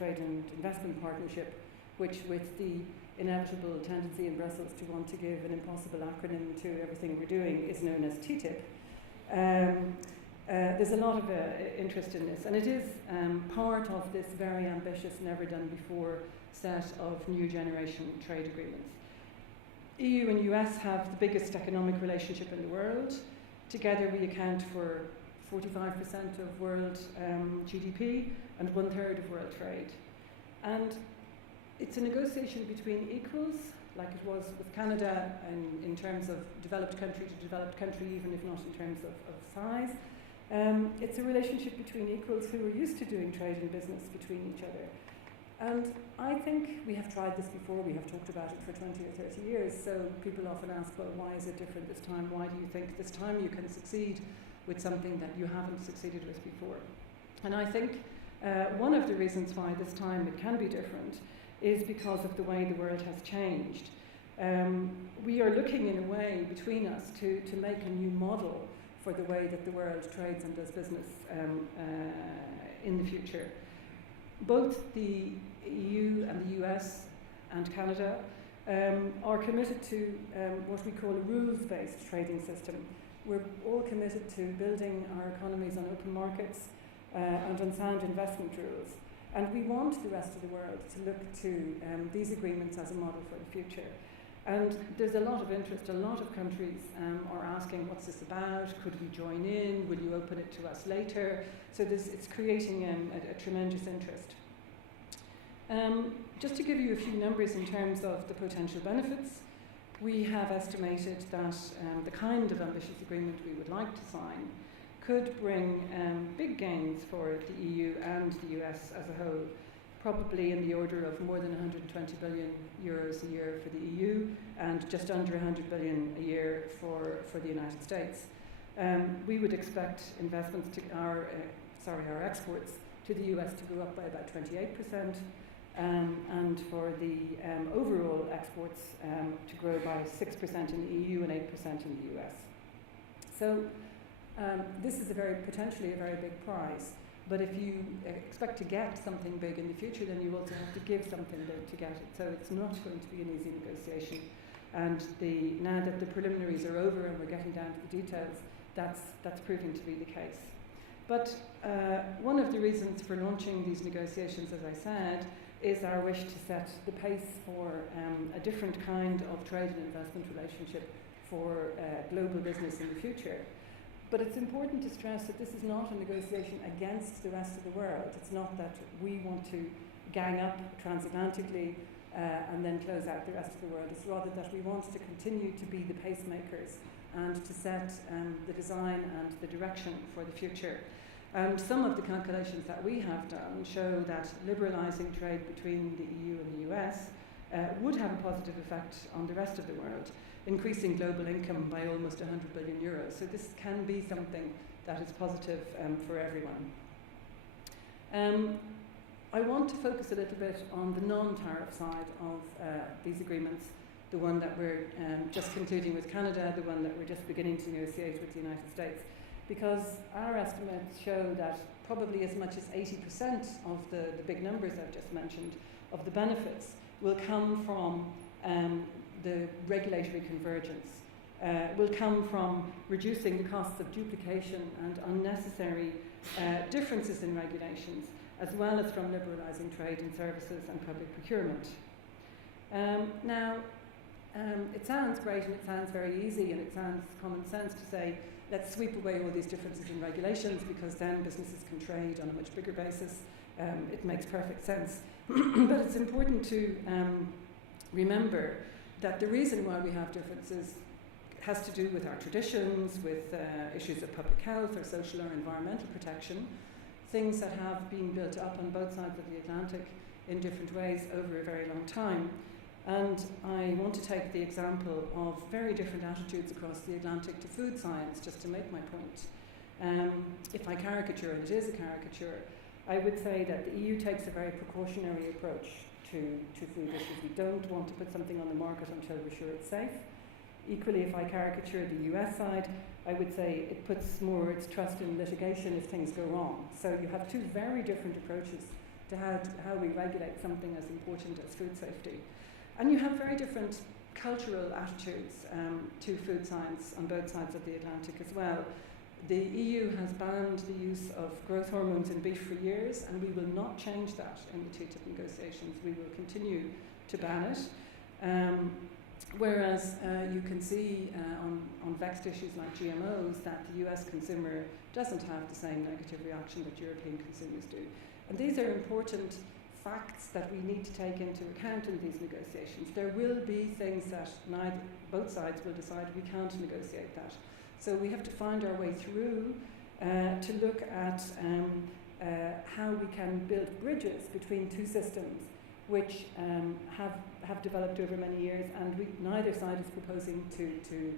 Trade and Investment Partnership, which, with the inevitable tendency in Brussels to want to give an impossible acronym to everything we're doing, is known as TTIP. There's a lot of interest in this, and it is part of this very ambitious, never done before set of new generation trade agreements. EU and US have the biggest economic relationship in the world. Together we account for 45% of world GDP and 1/3 of world trade. And it's a negotiation between equals, like it was with Canada in terms of developed country to developed country, even if not in terms of size. It's a relationship between equals who are used to doing trade and business between each other. And I think we have tried this before, we have talked about it for 20 or 30 years, so people often ask, well, why is it different this time? Why do you think this time you can succeed with something that you haven't succeeded with before? And I think one of the reasons why this time it can be different is because of the way the world has changed. We are looking in a way between us to make a new model for the way that the world trades and does business in the future. Both the EU and the US and Canada are committed to what we call a rules-based trading system. We're all committed to building our economies on open markets and on sound investment rules. And we want the rest of the world to look to these agreements as a model for the future. And there's a lot of interest. A lot of countries are asking, what's this about? Could we join in? Will you open it to us later? So it's creating a tremendous interest. Just to give you a few numbers in terms of the potential benefits, we have estimated that the kind of ambitious agreement we would like to sign could bring big gains for the EU and the US as a whole, probably in the order of more than 120 billion euros a year for the EU and just under 100 billion a year for the United States. We would expect investments to our exports to the US to go up by about 28%, and for the overall exports to grow by 6% in the EU and 8% in the US. So this is potentially a very big prize. But if you expect to get something big in the future, then you also have to give something big to get it. So it's not going to be an easy negotiation. And now that the preliminaries are over and we're getting down to the details, that's proving to be the case. But one of the reasons for launching these negotiations, as I said, is our wish to set the pace for a different kind of trade and investment relationship for global business in the future. But it's important to stress that this is not a negotiation against the rest of the world. It's not that we want to gang up transatlantically and then close out the rest of the world. It's rather that we want to continue to be the pacemakers and to set the design and the direction for the future. And some of the calculations that we have done show that liberalising trade between the EU and the US would have a positive effect on the rest of the world, increasing global income by almost 100 billion euros. So this can be something that is positive for everyone. I want to focus a little bit on the non-tariff side of these agreements, the one that we're just concluding with Canada, the one that we're just beginning to negotiate with the United States, because our estimates show that probably as much as 80% of the big numbers I've just mentioned, of the benefits, will come from the regulatory convergence, will come from reducing the costs of duplication and unnecessary differences in regulations, as well as from liberalising trade in services and public procurement. Now, it sounds great and it sounds very easy and it sounds common sense to say, let's sweep away all these differences in regulations because then businesses can trade on a much bigger basis. It makes perfect sense. But it's important to remember that the reason why we have differences has to do with our traditions, with issues of public health or social or environmental protection, things that have been built up on both sides of the Atlantic in different ways over a very long time. And I want to take the example of very different attitudes across the Atlantic to food science, just to make my point. If I caricature, and it is a caricature, I would say that the EU takes a very precautionary approach to food issues. We don't want to put something on the market until we're sure it's safe. Equally, if I caricature the US side, I would say it puts more its trust in litigation if things go wrong. So you have two very different approaches to how we regulate something as important as food safety. And you have very different cultural attitudes to food science on both sides of the Atlantic as well. The EU has banned the use of growth hormones in beef for years, and we will not change that in the TTIP negotiations. We will continue to ban it. Whereas you can see on vexed issues like GMOs that the US consumer doesn't have the same negative reaction that European consumers do. And these are important facts that we need to take into account in these negotiations. There will be things that both sides will decide we can't negotiate that. So we have to find our way through to look at how we can build bridges between two systems which have developed over many years, and neither side is proposing to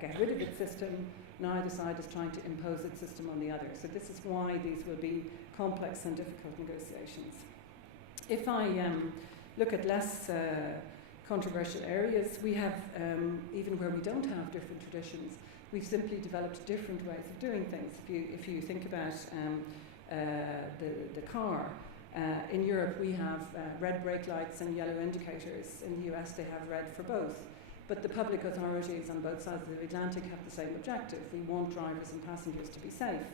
get rid of its system, neither side is trying to impose its system on the other. So this is why these will be complex and difficult negotiations. If I look at less controversial areas, we have, even where we don't have different traditions, we've simply developed different ways of doing things. If you think about the car, in Europe we have red brake lights and yellow indicators. In the US they have red for both. But the public authorities on both sides of the Atlantic have the same objective. We want drivers and passengers to be safe.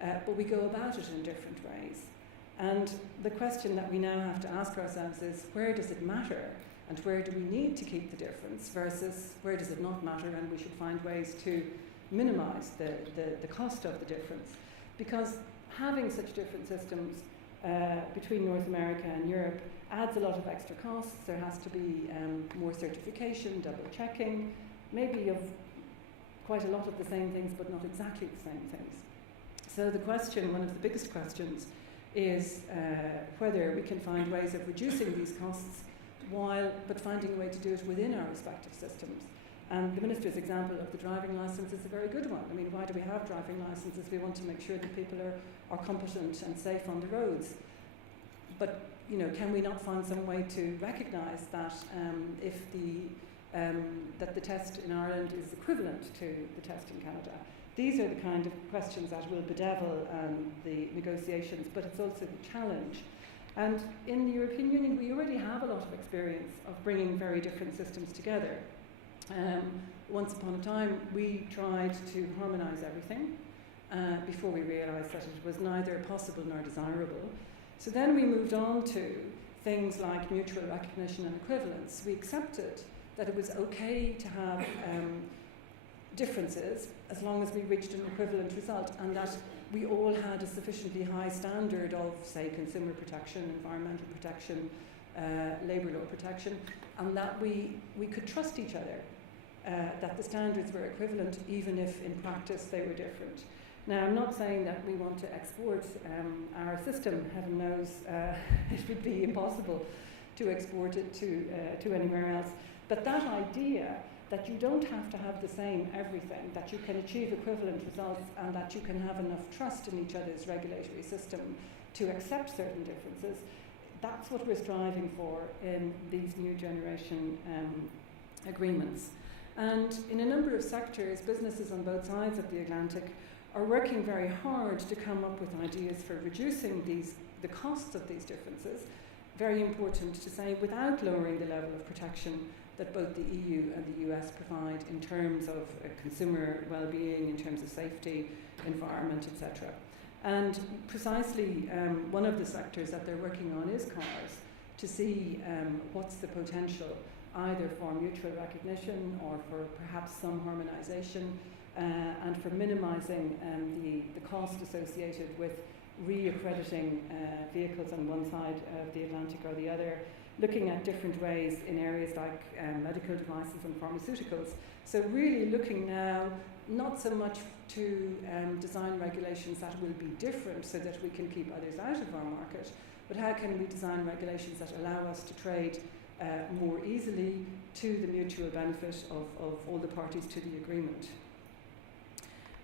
But we go about it in different ways. And the question that we now have to ask ourselves is, where does it matter? And where do we need to keep the difference versus where does it not matter, and we should find ways to minimise the cost of the difference. Because having such different systems between North America and Europe adds a lot of extra costs. There has to be more certification, double checking, maybe of quite a lot of the same things but not exactly the same things. So the question, one of the biggest questions, is whether we can find ways of reducing these costs but finding a way to do it within our respective systems. And the Minister's example of the driving licence is a very good one. I mean, why do we have driving licences? We want to make sure that people are competent and safe on the roads. But, you know, can we not find some way to recognise that that the test in Ireland is equivalent to the test in Canada? These are the kind of questions that will bedevil the negotiations, but it's also the challenge. And in the European Union, we already have a lot of experience of bringing very different systems together. Once upon a time, we tried to harmonise everything before we realised that it was neither possible nor desirable. So then we moved on to things like mutual recognition and equivalence. We accepted that it was okay to have differences as long as we reached an equivalent result, and that we all had a sufficiently high standard of, say, consumer protection, environmental protection, labour law protection, and that we could trust each other, that the standards were equivalent even if in practice they were different. Now, I'm not saying that we want to export our system. Heaven knows it would be impossible to export it to anywhere else. But that idea that you don't have to have the same everything, that you can achieve equivalent results, and that you can have enough trust in each other's regulatory system to accept certain differences, that's what we're striving for in these new generation agreements. And in a number of sectors, businesses on both sides of the Atlantic are working very hard to come up with ideas for reducing the costs of these differences. Very important to say, without lowering the level of protection that both the EU and the US provide in terms of consumer well-being, in terms of safety, environment, etc. And precisely one of the sectors that they're working on is cars, to see what's the potential either for mutual recognition or for perhaps some harmonisation, and for minimising the cost associated with re-accrediting vehicles on one side of the Atlantic or the other, looking at different ways in areas like medical devices and pharmaceuticals. So really looking now not so much to design regulations that will be different so that we can keep others out of our market, but how can we design regulations that allow us to trade more easily to the mutual benefit of all the parties to the agreement.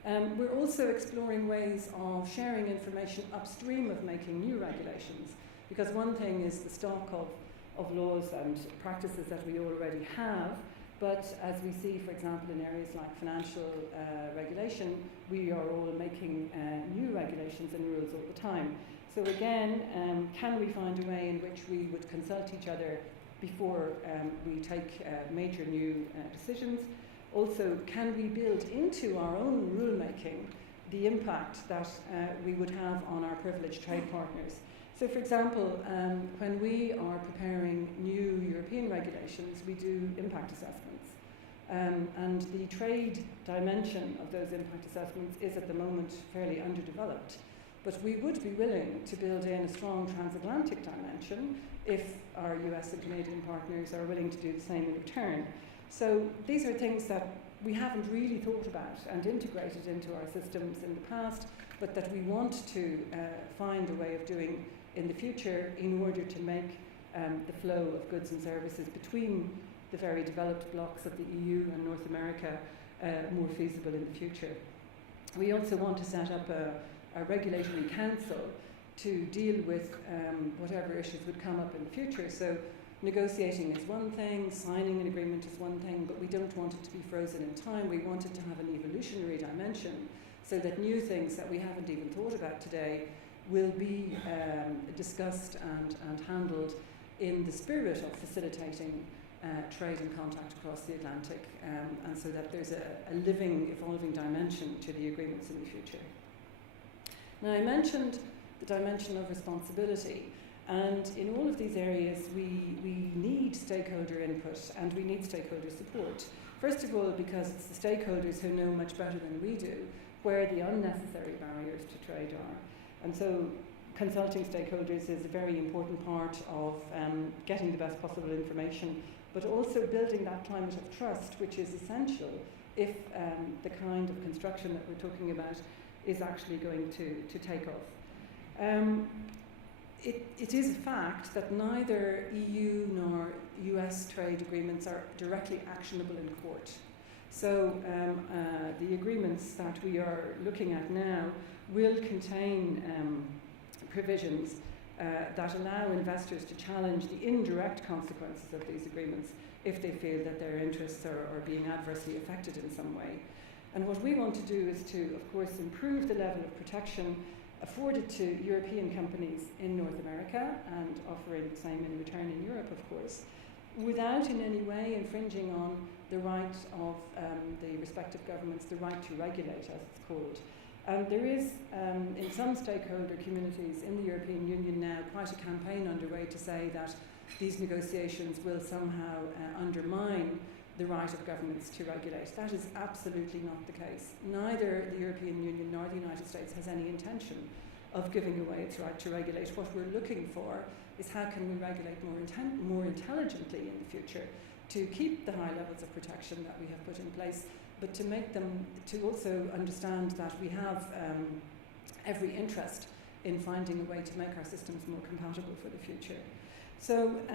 We're also exploring ways of sharing information upstream of making new regulations, because one thing is the stock of laws and practices that we already have, but as we see, for example, in areas like financial regulation, we are all making new regulations and rules all the time. So again, can we find a way in which we would consult each other before we take major new decisions? Also, can we build into our own rulemaking the impact that we would have on our privileged trade partners? So, for example, when we are preparing new European regulations, we do impact assessments. And the trade dimension of those impact assessments is at the moment fairly underdeveloped. But we would be willing to build in a strong transatlantic dimension if our US and Canadian partners are willing to do the same in return. So these are things that we haven't really thought about and integrated into our systems in the past, but that we want to find a way of doing in the future in order to make the flow of goods and services between the very developed blocks of the EU and North America more feasible in the future. We also want to set up a regulatory council to deal with whatever issues would come up in the future. So negotiating is one thing, signing an agreement is one thing, but we don't want it to be frozen in time. We want it to have an evolutionary dimension so that new things that we haven't even thought about today will be discussed and handled in the spirit of facilitating trade and contact across the Atlantic, and so that there's a living, evolving dimension to the agreements in the future. Now, I mentioned the dimension of responsibility, and in all of these areas we need stakeholder input and we need stakeholder support. First of all, because it's the stakeholders who know much better than we do where the unnecessary barriers to trade are. And so consulting stakeholders is a very important part of getting the best possible information, but also building that climate of trust, which is essential if the kind of construction that we're talking about is actually going to take off. It is a fact that neither EU nor US trade agreements are directly actionable in court. So the agreements that we are looking at now will contain provisions that allow investors to challenge the indirect consequences of these agreements if they feel that their interests are being adversely affected in some way. And what we want to do is to, of course, improve the level of protection afforded to European companies in North America and offering the same in return in Europe, of course, without in any way infringing on the right of the respective governments, the right to regulate, as it's called. There is, in some stakeholder communities in the European Union now, quite a campaign underway to say that these negotiations will somehow undermine the right of governments to regulate. That is absolutely not the case. Neither the European Union nor the United States has any intention of giving away its right to regulate. What we're looking for is how can we regulate more intelligently in the future to keep the high levels of protection that we have put in place, but to make them, to also understand that we have every interest in finding a way to make our systems more compatible for the future. So